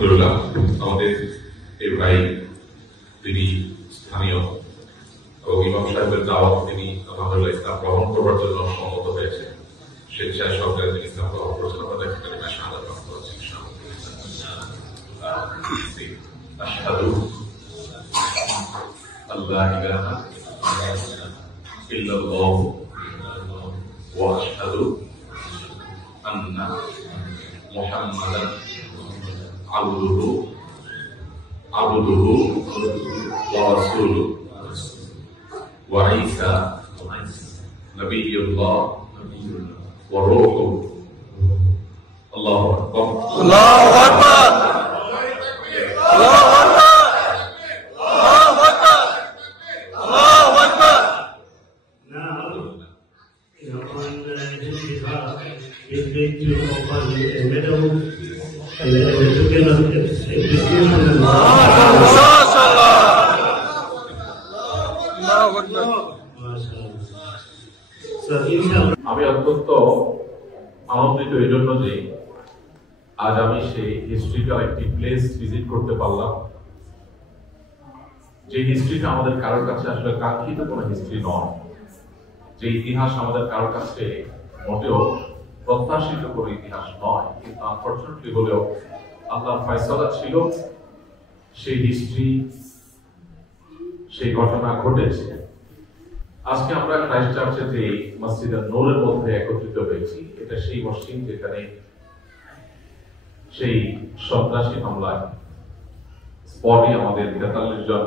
আলহামদুলিল্লাহ আমাদের এই ভাই তিনি স্থানীয় এবং ইমাম সাহেবের দাওয়াত তিনি আলহামদুলিল্লাহ ইসলাম গ্রহণ করবার জন্য সম্মত হয়েছে। স্বেচ্ছায় সরকার তিনি ইসলাম গ্রহণ করেছেন। আমরা দেখতে পারি শাহাদাত প্রাপ্ত হচ্ছেন। আশহাদু আল্লা ইলাহা ইল্লাল্লাহ ওয়া আশহাদু আন্না মুহাম্মাদান আবদুহু ওয়া রাসূলুহু ওয়া ঈসা নবিয়্যুল্লাহ ওয়া রূহুহু। আল্লাহু আকবার, আল্লাহু আকবার, আল্লাহু আকবার, আল্লাহু আকবার, আল্লাহু আকবার। Now, on his behalf, is going to offer you a medal and a token of appreciation. MashaAllah. Allahu Akbar. MashaAllah. So, inshallah. আমি অত্যন্ত আনন্দিত এই জন্য যে আজ আমি সেই হিস্ট্রিক্যাল একটি প্লেস ভিজিট করতে পারলাম, যে হিস্ট্রিটা আমাদের কারোর কাছে আসলে কাঙ্ক্ষিত কোনো হিস্ট্রি নয়, যে ইতিহাস আমাদের কারোর কাছে মোটেও প্রত্যাশিত কোনো ইতিহাস নয়, কিন্তু আনফরচুনেটলি হলেও আল্লাহর ফয়সালা ছিল সেই হিস্ট্রি, সেই ঘটনা ঘটেছে। আজকে আমরা ক্রাইস্ট চার্চের যে মসজিদ নূরের মধ্যে একত্রিত হয়েছি, এটা সেই মসজিদ যেখানে সেই সন্ত্রাসী হামলায় স্পটে আমাদের 43 জন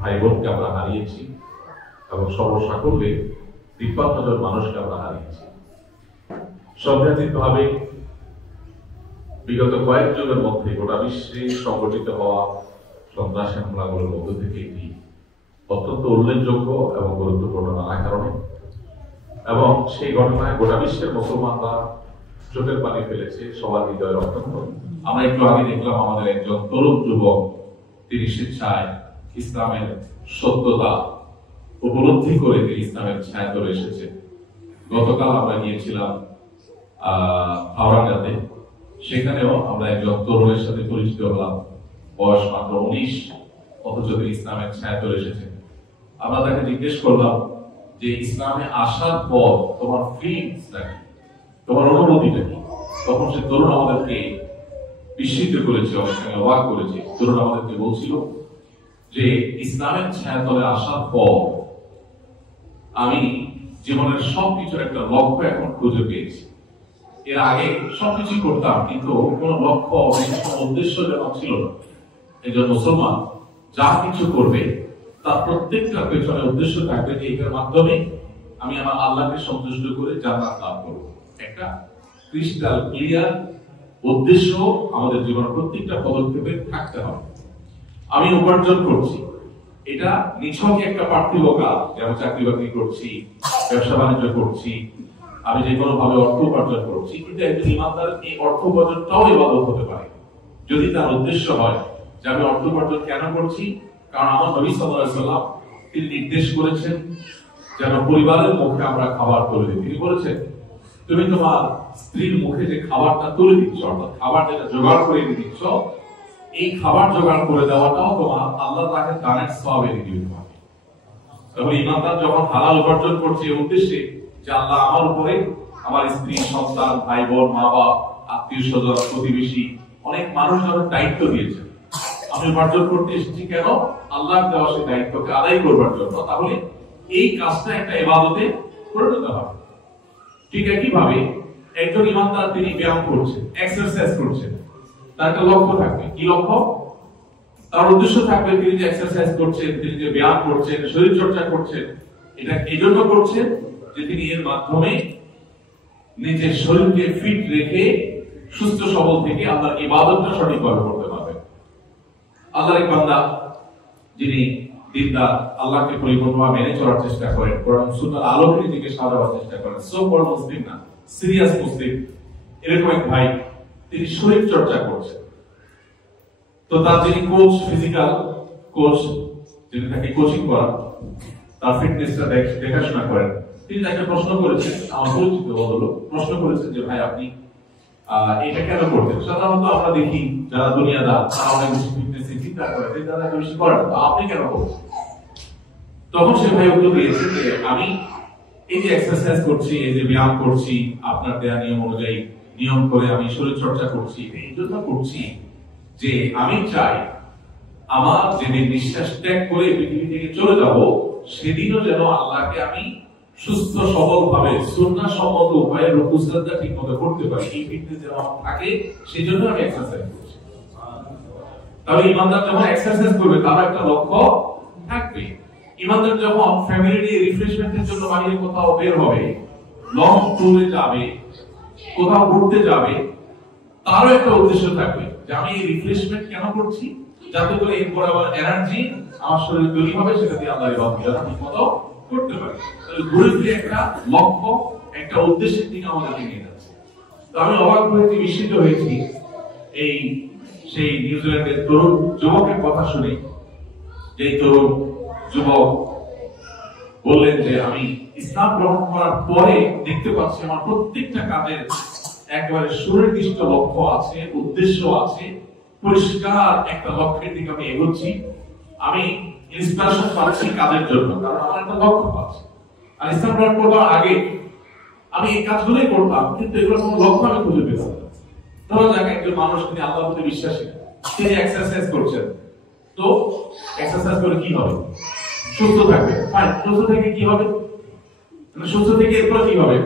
ভাই বোনকে আমরা হারিয়েছি এবং সর্বসাকুল্যে 53 জন মানুষকে আমরা হারিয়েছি। সংঘাতিকভাবে বিগত কয়েক যুগের মধ্যে গোটা বিশ্বে সংগঠিত হওয়া সন্ত্রাসী হামলাগুলোর মধ্য থেকে এটি অত্যন্ত উল্লেখযোগ্য এবং গুরুত্বপূর্ণ নানা কারণে, এবং সেই ঘটনায় গোটা বিশ্বের মুসলমানরা চোখের পানি ফেলেছে, সবার হৃদয়ের অত্যন্ত। আমরা একটু আগে দেখলাম আমাদের একজন তরুণ যুবক, তিনি স্বেচ্ছায় ইসলামের সত্যতা উপলব্ধি করে তিনি ইসলামের ছায়া ধরে এসেছে। গতকাল আমরা গিয়েছিলাম আওরাঙ্গাতে, সেখানেও আমরা একজন তরুণের সাথে পরিচিত হলাম, বয়স মাত্র 19, অথচ তিনি ইসলামের ছায়া ধরে এসেছে। আমরা তাকে জিজ্ঞেস করলাম যে ইসলামে আসার পর তোমার ফিলিংসটা কি, তোমার অনুভূতিটা কি? তখন সে তরুণ আমাদেরকে বিস্মিত করেছে, অনেকখানি অবাক করেছে। তরুণ আমাদেরকে বলছিল যে ইসলামের ছায়াতলে আসার পর আমি জীবনের সবকিছুর একটা লক্ষ্য এখন খুঁজে পেয়েছি। এর আগে সবকিছু করতাম কিন্তু কোনো লক্ষ্য, উদ্দেশ্য যেন ছিল না। এই জন্য মুসলমান যা কিছু করবে তার প্রত্যেকটা পেছনে উদ্দেশ্য থাকবে যে এটার মাধ্যমে আমি আমার আল্লাহকে সন্তুষ্ট করে জান্নাত লাভ করব। একটা ক্রিস্টাল ক্লিয়ার উদ্দেশ্য আমাদের জীবনের প্রত্যেকটা পদক্ষেপে থাকতে হবে। আমি উপার্জন করছি, এটা নিছক একটা পার্থিব কাজ, যেমন চাকরি বাকরি করছি, ব্যবসা বাণিজ্য করছি, আমি যে কোনো ভাবে অর্থ উপার্জন করছি, কিন্তু একজন ইমানদার এই অর্থ উপার্জনটাও ইবাদত হতে পারে যদি তার উদ্দেশ্য হয় যে আমি অর্থ উপার্জন কেন করছি। কারণ আমার নবী সাল্লাল্লাহু আলাইহি ওয়াসাল্লাম তিনি নির্দেশ করেছেন যেন পরিবারের মুখে আমরা খাবার তুলে দিই। তিনি বলেছেন তুমি তোমার স্ত্রীর মুখে যে খাবারটা তুলে দিচ্ছ, অর্থাৎ খাবার যেটা জোগাড় করে দিচ্ছ, এই খাবার জোগাড় করে দেওয়াটাও তোমার আল্লাহ তাকে দানের সওয়াব এনে দিবে তোমাকে। তখন ইমানদার যখন হালাল উপার্জন করছে এই উদ্দেশ্যে যে আল্লাহ আমার উপরে আমার স্ত্রী, সন্তান, ভাই বোন, মা বাপ, আত্মীয় স্বজন, প্রতিবেশী, অনেক মানুষ যখন দায়িত্ব দিয়েছে, আমি উপার্জন করতে এসেছি কেন? আল্লাহর দেওয়া সেই দায়িত্বকে আদায় করবার জন্য। তাহলে এই কাজটা একটা ইবাদতে পরিণত হবে। ঠিক একইভাবে একজন ইমানদার তিনি ব্যায়াম করছেন, এক্সারসাইজ করছেন, তার একটা লক্ষ্য থাকবে। কি লক্ষ্য? তার উদ্দেশ্য থাকবে তিনি যে এক্সারসাইজ করছেন, তিনি যে ব্যায়াম করছেন, শরীর চর্চা করছেন, এটা এই জন্য করছেন যে তিনি এর মাধ্যমে নিজের শরীরকে ফিট রেখে সুস্থ সবল থেকে আল্লাহর ইবাদতটা সঠিকভাবে করতে পারবেন। আল্লাহর এক বান্দা যিনি দিনদার, আল্লাহকে পরিপূর্ণভাবে মেনে চলার চেষ্টা করেন, কোরআন সুন্নাহর আলোকে নিজেকে সাজাবার চেষ্টা করেন, সো বড় মুসলিম না, সিরিয়াস মুসলিম, এরকম এক ভাই তিনি শরীর চর্চা করছেন। তো তার যিনি কোচ, ফিজিক্যাল কোচ, যিনি তাকে কোচিং করান, তার ফিটনেসটা দেখাশোনা করেন, তিনি তাকে প্রশ্ন করেছেন, আমার পরিচিত বদল প্রশ্ন করেছেন যে ভাই আপনি এটা কেন করতেন? সাধারণত আমরা দেখি যারা দুনিয়াদার তারা অনেক বেশি ফিটনেসে চিন্তা করে, তারা বেশি করেন, আপনি কেন করছেন? তখন সে ভাই উত্তর দিয়েছে যে আমি এই যে এক্সারসাইজ করছি, এই যে ব্যায়াম করছি, আপনার দেয়া নিয়ম অনুযায়ী নিয়ম করে আমি শরীর চর্চা করছি, এই জন্য করছি যে আমি চাই আমার যেদিন নিঃশ্বাস ত্যাগ করে পৃথিবী থেকে চলে যাব, সেদিনও যেন আল্লাহকে আমি সুস্থ সবল ভাবে সুন্নাহ সম্মত উপায়ে রুকু সিজদা ঠিক মতো করতে পারি, এই ফিটনেস যেন আমার থাকে, সেই জন্য আমি এক্সারসাইজ করছি। তাহলে ইমানদার যখন এক্সারসাইজ করবে তার একটা লক্ষ্য থাকবে। ইমানদার যখন ফ্যামিলি নিয়ে রিফ্রেশমেন্টের জন্য বাইরে কোথাও বের হবে, লং ট্যুরে যাবে, কোথাও ঘুরতে যাবে, তারও একটা উদ্দেশ্য থাকবে যে আমি এই রিফ্রেশমেন্ট কেন করছি, যাতে করে এরপর আবার এনার্জি আমার শরীরে তৈরি হবে, সেটা দিয়ে আল্লাহর ইবাদত ঠিক মতো করতে পারি। তাহলে ঘুরে ফিরে একটা লক্ষ্য, একটা উদ্দেশ্যের দিকে আমাদেরকে নিয়ে যাচ্ছে। তো আমি অবাক হয়েছি, বিস্মিত হয়েছি এই সেই নিউজিল্যান্ডের তরুণ যুবকের কথা শুনে। যে তরুণ যুবক বললেন যে আমি ইসলাম গ্রহণ করার পরে দেখতে পাচ্ছি আমার প্রত্যেকটা কাজের একেবারে সুনির্দিষ্ট লক্ষ্য আছে, উদ্দেশ্য আছে, পরিষ্কার একটা লক্ষ্যের দিকে আমি এগোচ্ছি, আমি ইন্সপিরেশন পাচ্ছি কাজের জন্য, কারণ আমার একটা লক্ষ্য পাচ্ছি। আর ইসলাম গ্রহণ করবার আগে আমি এই কাজগুলোই করতাম, কিন্তু এগুলো কোনো লক্ষ্য আমি খুঁজে পেতাম না। ধরো যাক একজন মানুষ তিনি আল্লাহর প্রতি বিশ্বাসী, তিনি এক্সারসাইজ করছেন, তো এক্সারসাইজ করে কি হবে? সুস্থ থাকবে। ফাইন, সুস্থ থেকে কি হবে? সুস্থ থেকে এরপর কি হবে?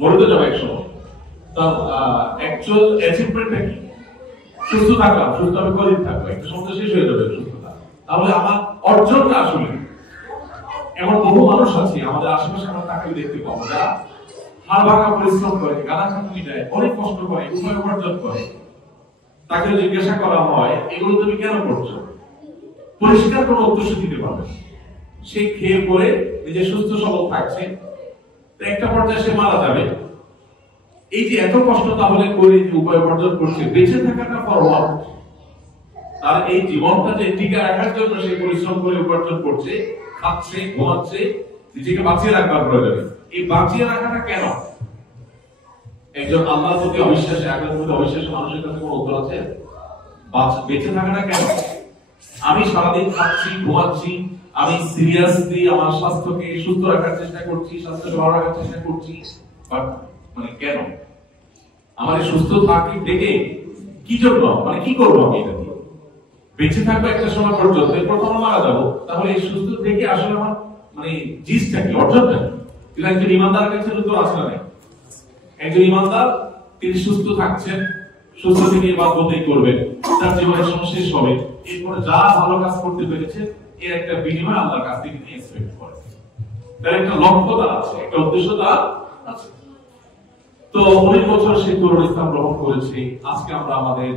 মরে তো যাবে একসময়। তার অ্যাকচুয়াল অ্যাচিভমেন্টটা কি? সুস্থ থাকলাম, সুস্থ আমি কদিন থাকবো, একটা সময় শেষ হয়ে যাবে সুস্থতা। তাহলে আমার অর্জনটা আসলে এমন বহু মানুষ আছে আমাদের আশেপাশে, আমরা তাকে দেখতে পাবো যারা হাড় ভাঙা পরিশ্রম করে, গাদা খাটুনি দেয়, অনেক কষ্ট করে, উপায় উপার্জন করে। তাকে জিজ্ঞাসা করা হয় এগুলো তুমি কেন করছো, পরিষ্কার কোনো উদ্দেশ্য দিতে পারবে। সে খেয়ে পরে নিজে সুস্থ সবল থাকছে, একটা পর্যায়ে সে মারা যাবে। এই যে এত কষ্ট তাহলে করে যে উপায় উপার্জন করছে, বেঁচে থাকাটা ফরওয়ার্ড, তার এই জীবনটা যে টিকে রাখার জন্য সে পরিশ্রম করে উপার্জন করছে, খাচ্ছে, ঘুমাচ্ছে, নিজেকে বাঁচিয়ে রাখবার প্রয়োজনে। এই বাঁচিয়ে রাখাটা কেন? একজন আল্লাহর প্রতি অবিশ্বাসী, আল্লাহর প্রতি অবিশ্বাসী মানুষের কাছে কোনো উত্তর আছে? বেঁচে থাকাটা কেন? আমি সারাদিন খাচ্ছি, ঘুমাচ্ছি, আমি সিরিয়াসলি আমার স্বাস্থ্যকে সুস্থ রাখার চেষ্টা করছি, স্বাস্থ্যকে ভালো রাখার চেষ্টা করছি, মানে কেন? আমার সুস্থ থাকি দেখে কি জন্য, মানে কি করবো আমি এটা দিয়ে? বেঁচে থাকবো একটা সময় পর্যন্ত, এরপর তো মারা যাবো। তাহলে এই সুস্থ দেখে আসলে আমার মানে জিনিসটা কি, অর্জনটা কি? কিন্তু একজন ইমানদার কাছে উত্তর আসলে নাই। একজন ইমানদার তিনি সুস্থ থাকছেন, সুস্থ থেকে ইবাদতই করবেন, তার জীবনের সময় শেষ হবে, এরপরে যা ভালো কাজ করতে পেরেছে এর একটা বিনিময় আল্লাহর কাছ থেকে তিনি এক্সপেক্ট করেন। তার একটা লক্ষ্য তার আছে, একটা উদ্দেশ্য তার আছে। তো 19 বছর সে তরুণ ইসলাম গ্রহণ করেছে। আজকে আমরা আমাদের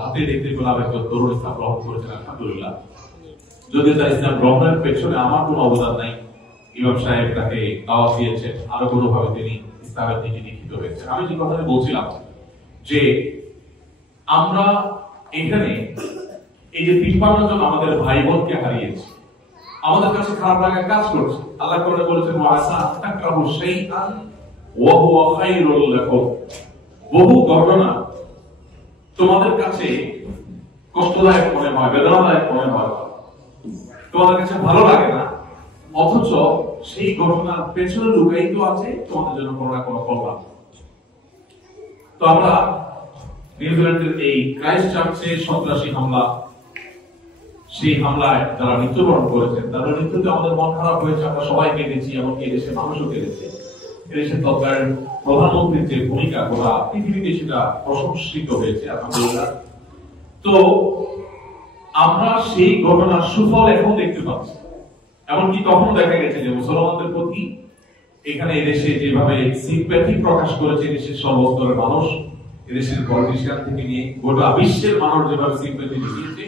হাতে দেখতে পেলাম একজন তরুণ ইসলাম গ্রহণ করেছেন, আলহামদুলিল্লাহ। যদি তার ইসলাম গ্রহণের পেছনে আমার কোনো অবদান নাই, ইমাম সাহেব তাকে দাওয়াত দিয়েছেন, আরো কোনোভাবে তিনি ইসলামের দিকে দীক্ষিত হয়েছেন। আমি যে কথাটা বলছিলাম যে আমরা এখানে এই যে 53 জন আমাদের ভাই বোনকে হারিয়েছি, আমাদের কাছে খারাপ লাগা কাজ করছে। আল্লাহ কোরআনে বলেছেন ওয়াসা তাকরাহু শাইআন ওয়া হুয়া খায়রুল লাকুম। বহু ঘটনা তোমাদের কাছে কষ্টদায়ক মনে হয়, বেদনাদায়ক মনে হয়, তোমাদের কাছে ভালো লাগে না, অথচ সেই ঘটনার পেছনে লুকায়িত আছে তোমাদের জন্য কোনো না কোনো কল্যাণ। তো আমরা নিউজিল্যান্ডের এই ক্রাইস্ট চার্চে সন্ত্রাসী হামলা, সেই হামলায় যারা মৃত্যুবরণ করেছেন তাদের মৃত্যুতে আমাদের মন খারাপ হয়েছে, আমরা সবাই কেঁদেছি, এমনকি এদেশের মানুষও কেঁদেছে। এদেশের তৎকালীন প্রধানমন্ত্রীর যে ভূমিকা গোটা পৃথিবীতে সেটা প্রশংসিত হয়েছে, আলহামদুলিল্লাহ। তো আমরা সেই ঘটনার সুফল এখন দেখতে পাচ্ছি। এমনকি তখন দেখা গেছে যে মুসলমানদের প্রতি এখানে এদেশে যেভাবে সিম্প্যাথি প্রকাশ করেছে দেশের সর্বস্তরের মানুষ, এদেশের পলিটিশিয়ান থেকে নিয়ে গোটা বিশ্বের মানুষ যেভাবে সিম্প্যাথি দেখিয়েছে,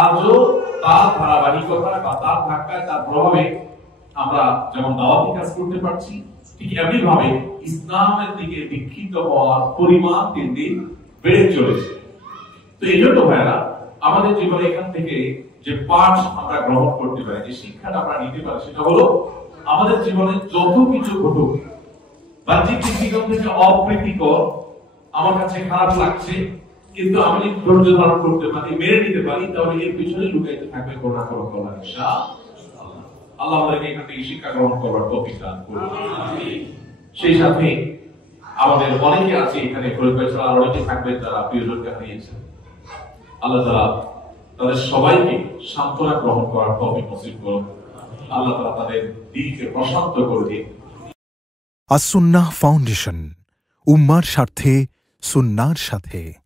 আজও তার ধারাবাহিকতা বা তার ধাক্কায়, তার প্রভাবে আমরা যেমন দাওয়াতি কাজ করতে পারছি, ঠিক এমনি ভাবে ইসলামের দিকে দীক্ষিত হওয়ার পরিমাণ দিন দিন বেড়ে চলেছে। তো এই জন্য ভাইরা আমাদের জীবনে এখান থেকে যে পাঠ আমরা গ্রহণ করতে পারি, যে শিক্ষাটা আমরা নিতে পারি, সেটা হলো আমাদের জীবনে যত কিছু ঘটুক, বাহ্যিক দৃষ্টিকোণ থেকে অপ্রীতিকর আমার কাছে খারাপ লাগছে, কিন্তু আমি যদি ধৈর্য ধারণ করতে পারি, মেনে নিতে পারি, তাহলে এর পিছনে লুকাইতে থাকবে কোনো না কোনো কল্যাণ ইনশাআল্লাহ। আল্লাহ আমাদেরকে এখান থেকে শিক্ষা গ্রহণ করবার তৌফিক দান করুন। সেই সাথে আমাদের অনেকে আছে এখানে, ফরিদ ভাই ছাড়া আরো অনেকে থাকবেন যারা প্রিয়জনকে হারিয়েছেন। আল্লাহ তাআলা তাদের সবাইকে সান্ত্বনা গ্রহণ করার তৌফিক নসিব করুন। আল্লাহ তাআলা তাদের দিলকে প্রশান্ত করে দিন। আস-সুন্নাহ ফাউন্ডেশন, উম্মার স্বার্থে সুন্নাহর সাথে।